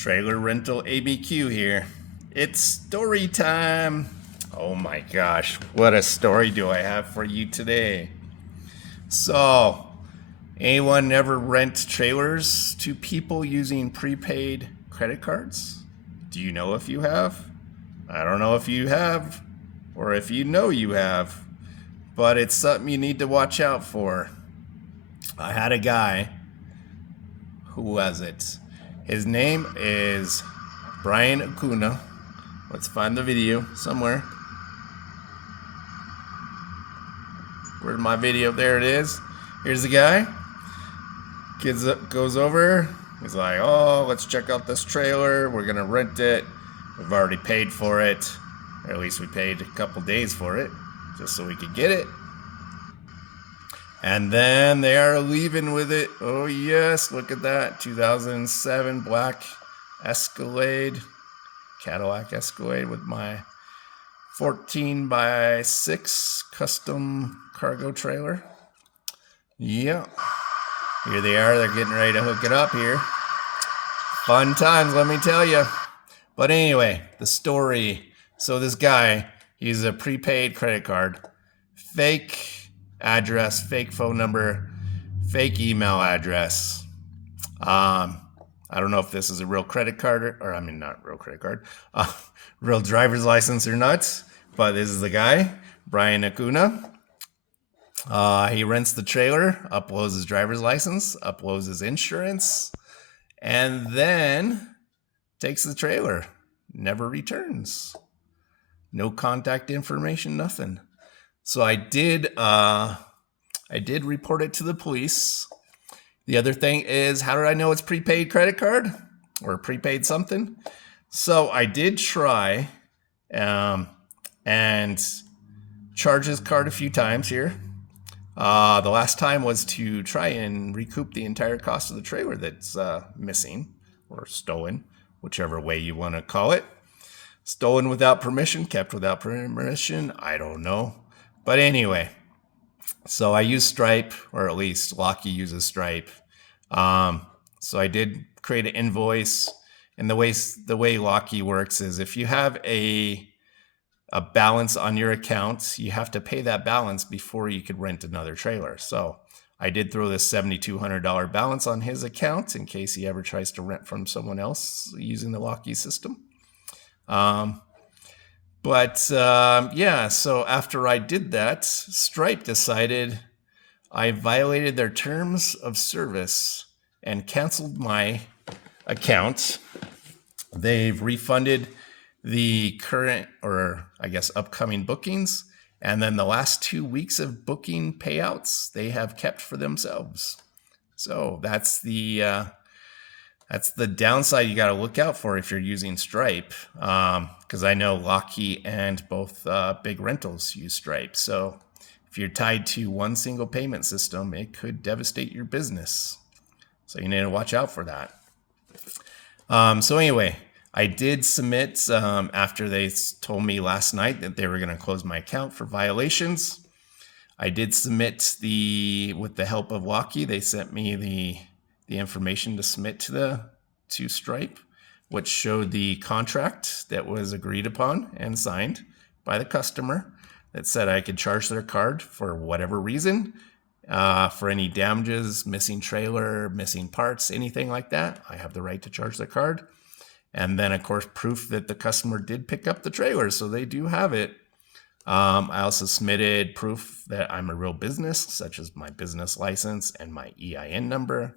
Trailer Rental ABQ here. It's story time. Oh my gosh, what a story do I have for you today. So, anyone ever rent trailers to people using prepaid credit cards? Do you know if you have? I don't know if you have, or if you know you have, but it's something you need to watch out for. I had a guy. Who was it? His name is Brian Acuna. Let's find the video somewhere. Where's my video? There it is. Here's the guy. Goes over. He's like, oh, let's check out this trailer. We're going to rent it. We've already paid for it. Or at least we paid a couple days for it, just so we could get it. And then they are leaving with it. Oh yes, look at that. 2007 black Escalade, Cadillac Escalade with my 14x6 custom cargo trailer. Yeah, here they are. They're getting ready to hook it up here. Fun times, let me tell you. But anyway, the story. So this guy, he's a prepaid credit card, fake address, fake phone number, fake email address. I don't know if this is a real credit card or I mean, not real credit card, real driver's license or not, but this is the guy, Brian Acuna. He rents the trailer, uploads his driver's license, uploads his insurance, and then takes the trailer, never returns. No contact information, nothing. So I did report it to the police. The other thing is, how did I know it's prepaid credit card or prepaid something? So I did try and charge his card a few times here. The last time was to try and recoup the entire cost of the trailer that's missing or stolen, whichever way you want to call it. Stolen without permission, kept without permission, I don't know. But anyway, so I use Stripe, or at least Locky uses Stripe. So I did create an invoice, and the way Locky works is if you have a balance on your account, you have to pay that balance before you could rent another trailer. So I did throw this $7,200 balance on his account in case he ever tries to rent from someone else using the Locky system. Yeah, so after I did that, Stripe decided I violated their terms of service and canceled my account. They've refunded the current, or I guess upcoming bookings, and then the last 2 weeks of booking payouts they have kept for themselves. So that's the downside you got to look out for if you're using Stripe, because I know Locky and both big rentals use Stripe. So if you're tied to one single payment system, it could devastate your business. So you need to watch out for that. So anyway, I did submit after they told me last night that they were going to close my account for violations. I did submit with the help of Locky, they sent me the information to submit to Stripe, which showed the contract that was agreed upon and signed by the customer that said I could charge their card for whatever reason, for any damages, missing trailer, missing parts, anything like that. I have the right to charge their card. And then, of course, proof that the customer did pick up the trailer, so they do have it. I also submitted proof that I'm a real business, such as my business license and my EIN number.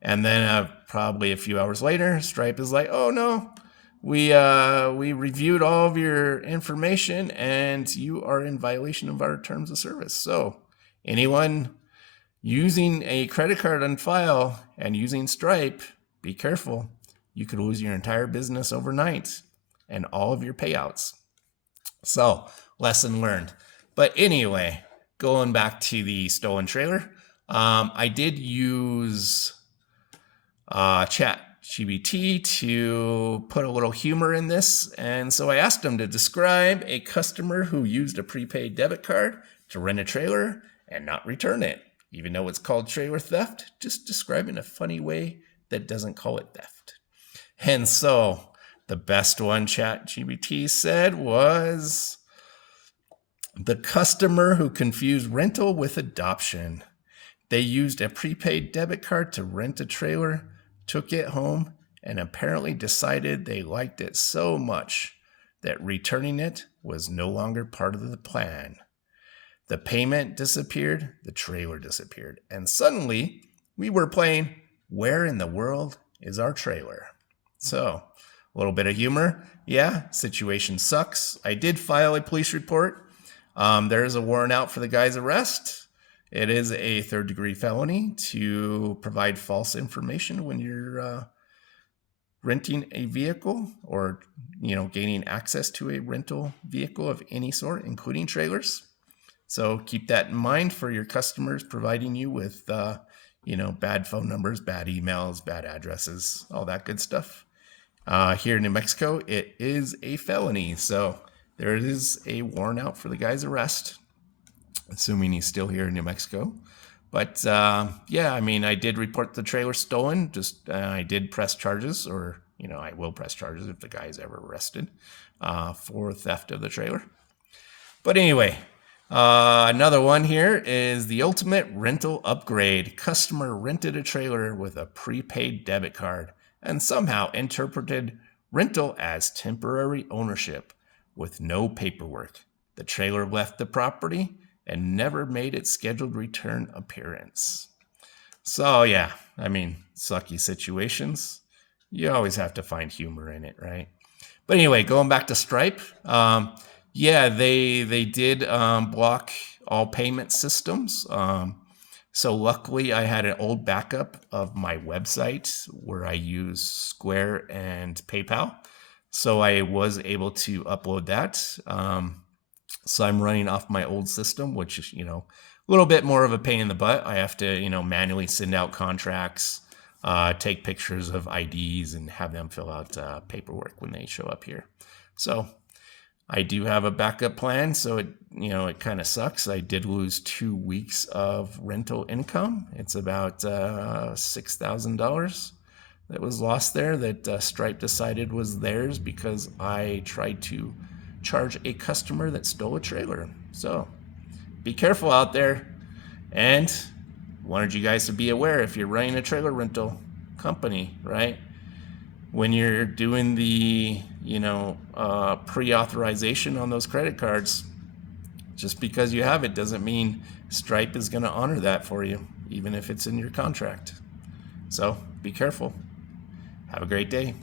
And then probably a few hours later, Stripe is like, oh no, we reviewed all of your information and you are in violation of our terms of service. So anyone using a credit card on file and using Stripe, be careful. You could lose your entire business overnight and all of your payouts. So lesson learned. But anyway, going back to the stolen trailer, I did use ChatGPT to put a little humor in this. And so I asked him to describe a customer who used a prepaid debit card to rent a trailer and not return it. Even though it's called trailer theft, just describe it in a funny way that doesn't call it theft. And so the best one ChatGPT said was the customer who confused rental with adoption. They used a prepaid debit card to rent a trailer, took it home, and apparently decided they liked it so much that returning it was no longer part of the plan. The payment disappeared, the trailer disappeared, and suddenly we were playing Where in the World is Our Trailer? So, a little bit of humor. Yeah, situation sucks. I did file a police report. There is a warrant out for the guy's arrest. It is a third-degree felony to provide false information when you're renting a vehicle or gaining access to a rental vehicle of any sort, including trailers. So keep that in mind for your customers providing you with bad phone numbers, bad emails, bad addresses, all that good stuff. Here in New Mexico, it is a felony. So there is a warrant out for the guy's arrest, assuming he's still here in New Mexico. But I did report the trailer stolen. I did press charges, or I will press charges if the guy is ever arrested for theft of the trailer. But anyway, another one here is the ultimate rental upgrade. Customer rented a trailer with a prepaid debit card and somehow interpreted rental as temporary ownership with no paperwork. The trailer left the property and never made its scheduled return appearance. So yeah, sucky situations. You always have to find humor in it, right? But anyway, going back to Stripe, they did block all payment systems. So luckily I had an old backup of my website where I use Square and PayPal. So I was able to upload that. So I'm running off my old system, which is, a little bit more of a pain in the butt. I have to, manually send out contracts, take pictures of IDs and have them fill out paperwork when they show up here. So I do have a backup plan. So it kind of sucks. I did lose 2 weeks of rental income. It's about $6,000 that was lost there that Stripe decided was theirs because I tried to charge a customer that stole a trailer. So be careful out there, and wanted you guys to be aware if you're running a trailer rental company, right? When you're doing the pre-authorization on those credit cards, just because you have it doesn't mean Stripe is going to honor that for you, even if it's in your contract. So be careful. Have a great day.